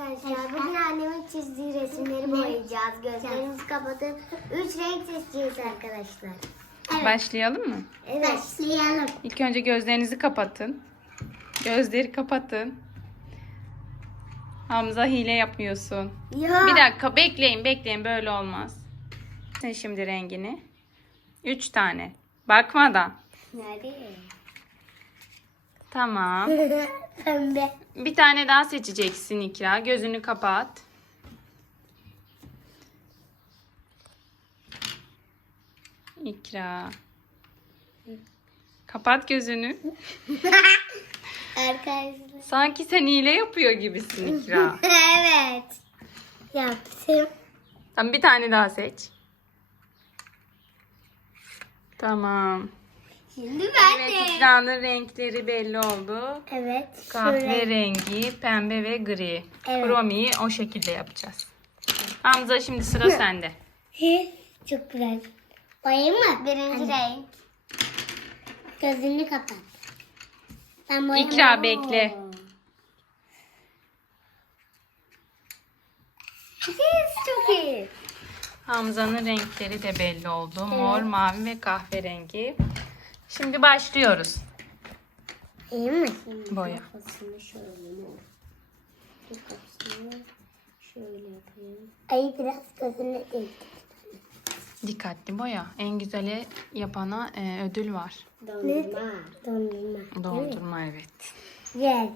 arkadaşlar. Bugün annemin çizdiği resimleri boyayacağız. Gözlerimizi kapatın. Üç renk seçeceğiz arkadaşlar. Başlayalım mı? Evet. Başlayalım. İlk önce gözlerinizi kapatın. Gözleri kapatın. Hamza hile yapıyorsun. Ya. Bir dakika bekleyin bekleyin böyle olmaz. Sen şimdi rengini. Üç tane. Bakmadan. Nerede? Tamam. Pembe. Bir tane daha seçeceksin İkra. Gözünü kapat. İkra. Kapat gözünü. Arkadaşlar. Sanki sen hile yapıyor gibisin İkra. evet. Yaptım. Tamam bir tane daha seç. Tamam. Şimdi ben Evet de. İkra'nın renkleri belli oldu. Evet. şöyle. Kahverengi, pembe ve gri. Evet. Kromiyi o şekilde yapacağız. Hamza şimdi sıra sende. Çok güzel. Boyayım mı? Birinci renk. Gözünü kapat. Ben boyamam. İkra bekle. Yes, çok iyi. Hamza'nın renkleri de belli oldu. Mor, mavi ve kahverengi. Şimdi başlıyoruz. İyi mi? Boya. Kafasını şöyle mor. Bu kafasını şöyle yapayım. Ay biraz gözünü değil. Dikkatli boya. En güzeli yapana e, ödül var. Dondurma. Dondurma. Doldurma evet. Yes.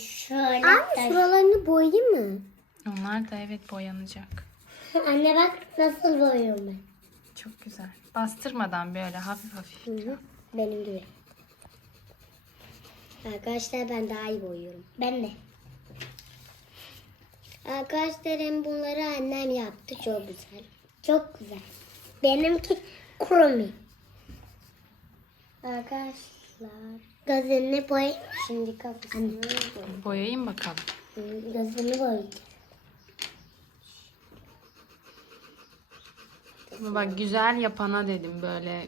Şöyle. Anne şuralarını boyayayım mı? Onlar da evet boyanacak. Anne bak nasıl boyuyorum ben. Çok güzel. Bastırmadan böyle hafif hafif. Benim gibi. Arkadaşlar ben daha iyi boyuyorum. Ben de. Arkadaşlarım bunları annem yaptı. Çok güzel. Çok güzel. Benimki kromi. Arkadaşlar. Gözünü boy. Şimdi kafasını boy. Boyayayım bakalım. Gözünü boyayacağım. Bak güzel yapana dedim böyle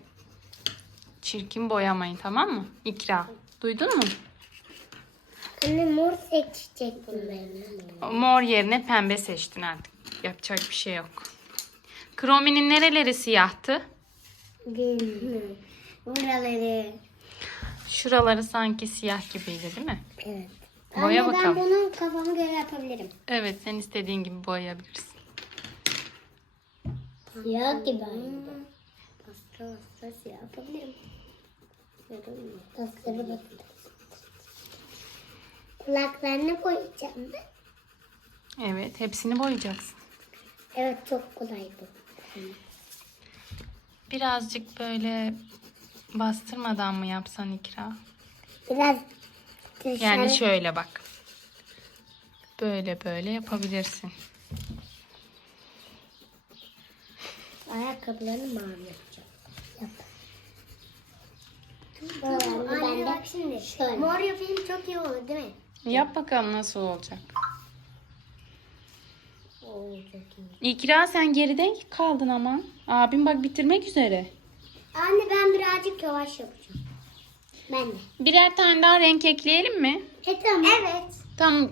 çirkin boyamayın tamam mı? İkra. Duydun mu? Anne mor seçecektim ben. Mor yerine pembe seçtin artık. Yapacak bir şey yok. Kromi'nin nereleri siyahtı? Bilmiyorum. Buraları. Şuraları sanki siyah gibiydi değil mi? Evet. Boya Anne bakalım. ben bunu kafama göre yapabilirim. Evet sen istediğin gibi boyayabilirsin. Siyah gibi aynı. Pasta pasta siyah yapabilirim. Pasları bakın. Kulaklarını boyayacağım ben. Evet hepsini boyayacaksın. Evet çok kolay bu. Birazcık böyle bastırmadan mı yapsan ikra? Biraz dışarı. Yani şöyle bak. Böyle böyle yapabilirsin. Ayakkabılarını mavi yapacağım. Yap. Anne bak şimdi. Şöyle. Mor yapayım çok iyi olur değil mi? Yap bakalım nasıl olacak. Oo çok iyi. İkra sen geriden kaldın ama. Abim bak bitirmek üzere. Anne ben birazcık yavaş yapacağım. Ben de. Birer tane daha renk ekleyelim mi? E tamam. Evet. Tam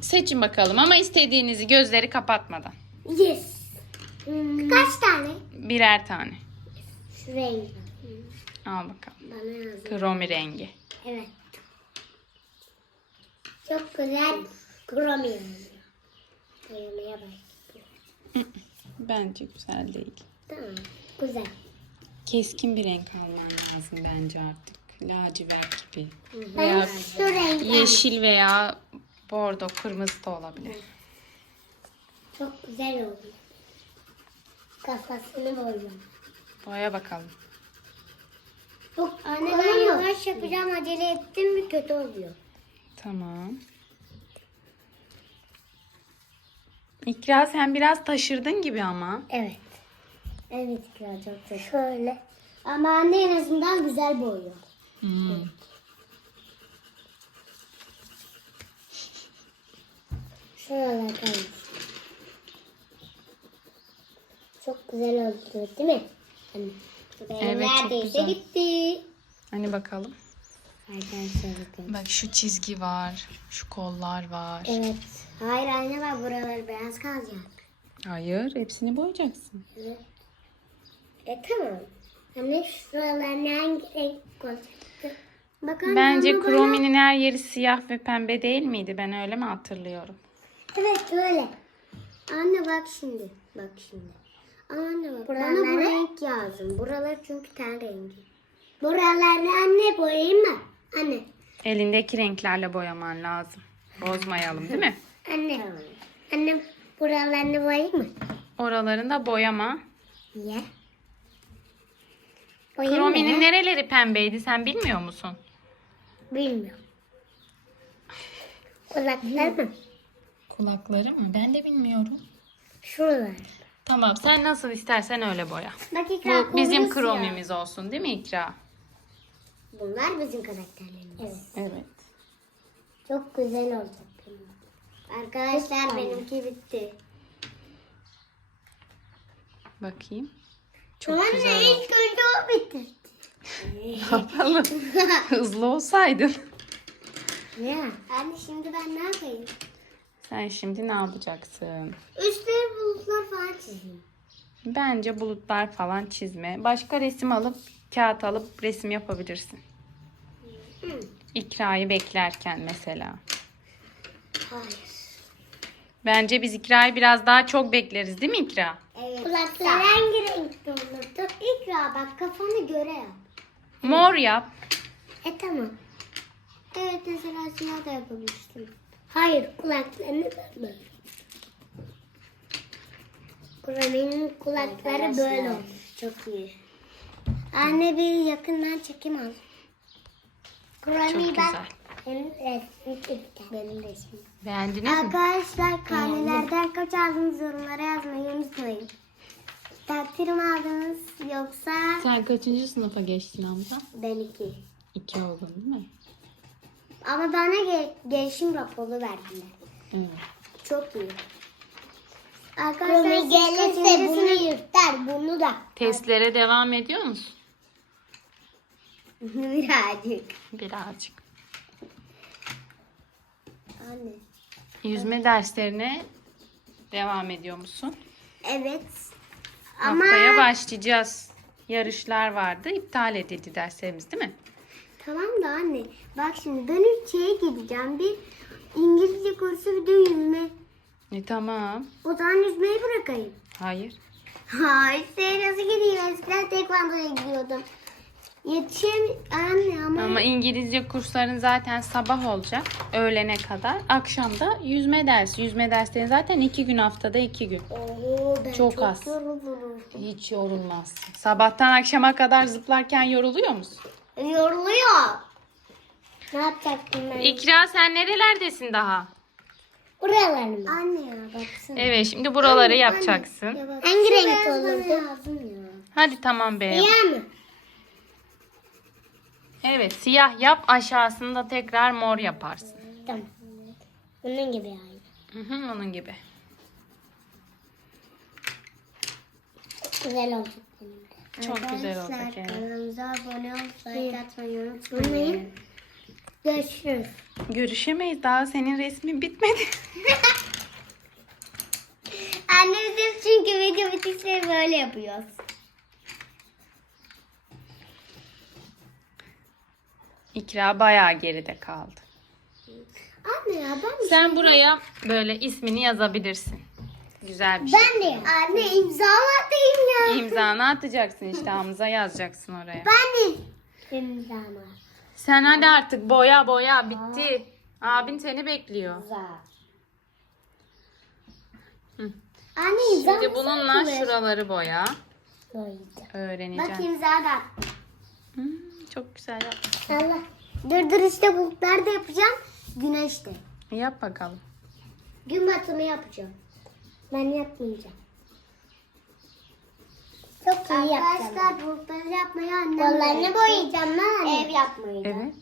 seçin bakalım ama istediğinizi gözleri kapatmadan. Yes. Kaç tane? Birer tane. Şu renk. Al bakalım. Bana yazın. Kromi rengi. Evet. Çok güzel kromi yazıyor. Boyamaya başladım. Bence güzel değil. Tamam. Güzel. Keskin bir renk alman lazım bence artık. Lacivert gibi. Veya yeşil veya bordo, kırmızı da olabilir. çok güzel oldu. Kafasını boyuyorum. Boya bakalım. Çok Anne ben yavaş yapacağım. Acele ettim mi kötü oluyor. Tamam. İkra sen biraz taşırdın gibi ama. Evet. Evet biraz çok çok. Şöyle. Ama anne en azından güzel boyuyor. Hmm. Şuralar kalmış. Çok güzel oldu değil mi? Anne. Evet, çok güzel. gitti. Hani bakalım. Bak şu çizgi var. Şu kollar var. Evet. Hayır anne bak buralar beyaz kalacak. Hayır hepsini boyayacaksın. Evet. E tamam. Anne şuralarına hangi renk koyacaktı? Bak anne, Bence Chrome'nin her yeri siyah ve pembe değil miydi? Ben öyle mi hatırlıyorum? Evet öyle. Anne bak şimdi. Bak şimdi. Anne bak. Bana bu renk lazım. Buralar çünkü ten rengi. Buraları anne boyayayım mı? Anne. Elindeki renklerle boyaman lazım. Bozmayalım değil mi? Anne. Anne buralarını boyayayım mı? Oralarını da boyama. Niye? Boyayayım mı? Chrome'nin nereleri pembeydi sen bilmiyor musun? Bilmiyorum. Kulaklar mı? Kulakları mı? Ben de bilmiyorum. Şuralar. Tamam sen nasıl istersen öyle boya. Bak ikra Bu bizim kolumuz ya. Chrome'imiz olsun değil mi İkra? Bunlar bizim karakterlerimiz. Evet. Evet. Çok güzel olacak benim. Arkadaşlar benimki bitti. Bakayım. Çok Anne güzel oldu. ilk önce o bitti. Ne yapalım? Hızlı olsaydın. Ya. Anne şimdi ben ne yapayım? Sen şimdi ne yapacaksın? Üstleri bulutlar falan çizeyim. Bence bulutlar falan çizme. Başka resim alıp kağıt alıp resim yapabilirsin. Hı. İkra'yı beklerken mesela. Hayır. Bence biz İkra'yı biraz daha çok bekleriz değil mi İkra? Evet. Kulaklar hangi renkte olurdu? İkra bak kafanı göre yap. Mor yap. E tamam. Evet mesela siyah da yapabilirsin. Hayır kulaklarını böyle. Kur'an'ın kulakları böyle olmuş. Çok iyi. Anne bir yakından çekim al. Çok ben güzel. benim resmim çekti. Benim resmim. Beğendiniz mi? Arkadaşlar karnelerden kaç aldınız yorumlara yazmayı unutmayın. Takdir mi aldınız yoksa Sen kaçıncı sınıfa geçtin Hamza? ben iki. İki oldun değil mi? Ama bana ge- gelişim raporu verdiler. Evet. Çok iyi. Arkadaşlar gelirse bunu yırtar bunu da. Testlere devam ediyor musun? Birazcık. Birazcık. Anne. Yüzme derslerine devam ediyor musun? Evet. Ama Haftaya başlayacağız. Yarışlar vardı. iptal edildi derslerimiz değil mi? Tamam da anne. Bak şimdi ben üç şeye gideceğim. Bir İngilizce kursu bir de yüzme. E tamam. O zaman yüzmeyi bırakayım. Hayır. Hayır, şey nasıl gideyim? Eskiden tekvandoya gidiyordum. Yetişem anne ama, Ama İngilizce kursların zaten sabah olacak. Öğlene kadar. Akşam da yüzme dersi. Yüzme dersleri zaten iki gün haftada iki gün. Oo, ben Çok çok, az. yorulurum. Hiç yorulmazsın. Sabahtan akşama kadar zıplarken yoruluyor musun? Yoruluyor. Ne yapacaktım ben? İkra sen nerelerdesin daha? Buralarım. Anne ya baksana. Evet şimdi buraları yapacaksın. Hangi renk olurdu? Hadi tamam be. Siyah mı? Evet siyah yap aşağısında tekrar mor yaparsın. Tamam. Bunun gibi yani. Hı hı, onun gibi. Çok güzel de. Çok güzel olacak, Arkadaşlar, evet. Kanalımıza abone olup like atmayı unutmayın. Görüşürüz. Görüşemeyiz daha senin resmin bitmedi. Anne biz çünkü video bitişleri böyle yapıyoruz. İkra bayağı geride kaldı. Anne ya ben Sen buraya böyle ismini yazabilirsin. Güzel bir şey. Ben de Anne imza atayım ya. İmzanı atacaksın işte Hamza yazacaksın oraya. Ben de imzamı. Sen hadi artık boya boya bitti. Abin seni bekliyor. Hı. Anne imza Şimdi bununla şuraları boya. Boyayacağım. Bak Öğreneceğim. imza da attım. Hmm, çok güzel yap. Allah. Dur dur işte bulutlar da yapacağım. Güneş de. Yap bakalım. Gün batımı yapacağım. Ben yapmayacağım. Çok iyi yapacağım. Arkadaşlar bulutları yapmayı annem Kollarını boyayacağım ben. Ev yapmayı. Evet.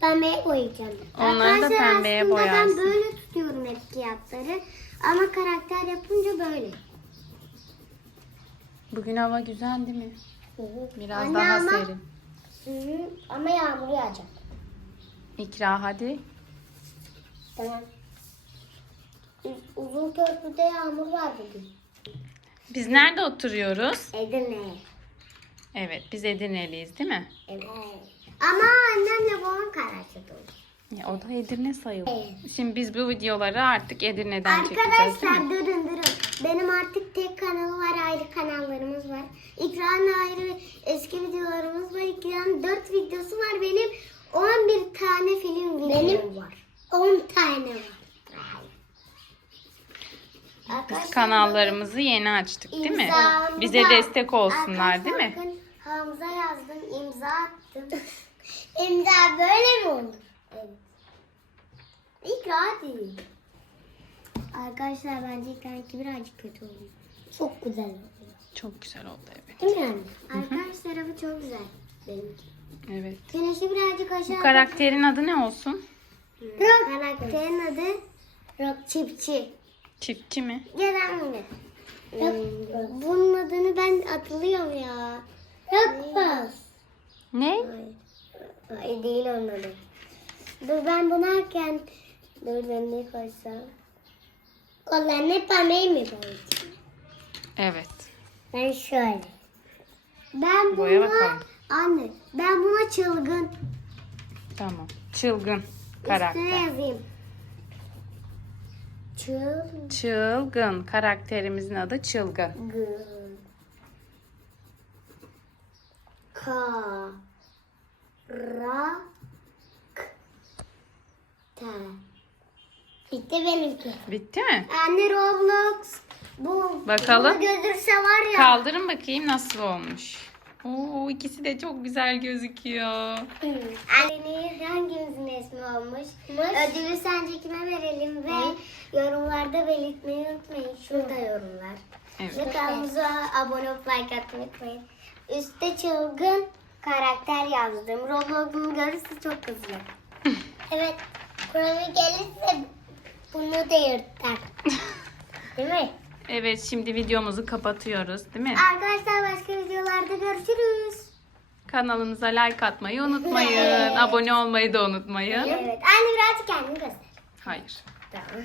Pembeye boyayacağım. Onları da Arkadaşlar pembeye aslında boyarsın. ben böyle tutuyorum hep kağıtları. Ama karakter yapınca böyle. Bugün hava güzel değil mi? Biraz Anne daha ama serin. Hı. Ama yağmur yağacak. İkra hadi. Tamam. Uzun köprüde yağmur var bugün. Biz nerede oturuyoruz? Edirne. Evet biz Edirne'liyiz değil mi? Evet. Ama annemle babam Karaç'ta Ya, o da Edirne sayılır. Evet. Şimdi biz bu videoları artık Edirne'den çekeceğiz değil Arkadaşlar mi? durun durun. Benim artık tek kanalı var, ayrı kanallarımız var. İkran'la ayrı eski videolarımız var. İkran'ın 4 videosu var. Benim 11 tane film videom var. 10 tane var. Biz kanallarımızı yeni açtık değil mi? İmzamı Bize da- destek olsunlar değil mi? Bakın, Hamza yazdım, imza attım. imza böyle mi olur? Evet. İkra değil. Arkadaşlar bence İkra'nınki birazcık kötü oldu. Çok güzel oldu. Çok güzel oldu evet. Değil mi yani? Arkadaş tarafı çok güzel. Benimki. Evet. Güneşi birazcık aşağı... Bu karakterin adı ne olsun? Rock. Karakterin adı Rock Çiftçi. Çiftçi mi? Gelen mi? Hmm, bunun adını ben hatırlıyorum ya. Pass. Ne? Hayır. Ay değil onun adı. Dur ben bunarken dur ben ne koysam. Hep parmayı mı koyacağım? Evet. Ben şöyle. Ben buna bakalım. anne ben buna çılgın. Tamam. Çılgın Üstüne karakter. yazayım. Çılgın. Çılgın. Karakterimizin adı Çılgın. Ka. Ra. K. Bitti benimki. Bitti mi? Anne Roblox. Bu. Bakalım. Bunu var ya. Kaldırın bakayım nasıl olmuş. Oo ikisi de çok güzel gözüküyor. Annenin hangimizin resmi olmuş? Ödülü sence kime verelim ve yorumlarda belirtmeyi unutmayın. Şurada yorumlar. Evet. Ve kanalımıza abone olup like atmayı unutmayın. Üste çılgın karakter yazdım. Roblox'umu görürse çok kızıyor. evet. Kuralı gelirse bunu da yırtar. Değil mi? Evet şimdi videomuzu kapatıyoruz değil mi? Arkadaşlar başka videolarda görüşürüz. Kanalımıza like atmayı unutmayın. Abone olmayı da unutmayın. Evet. Anne birazcık kendini göster. Hayır. Tamam.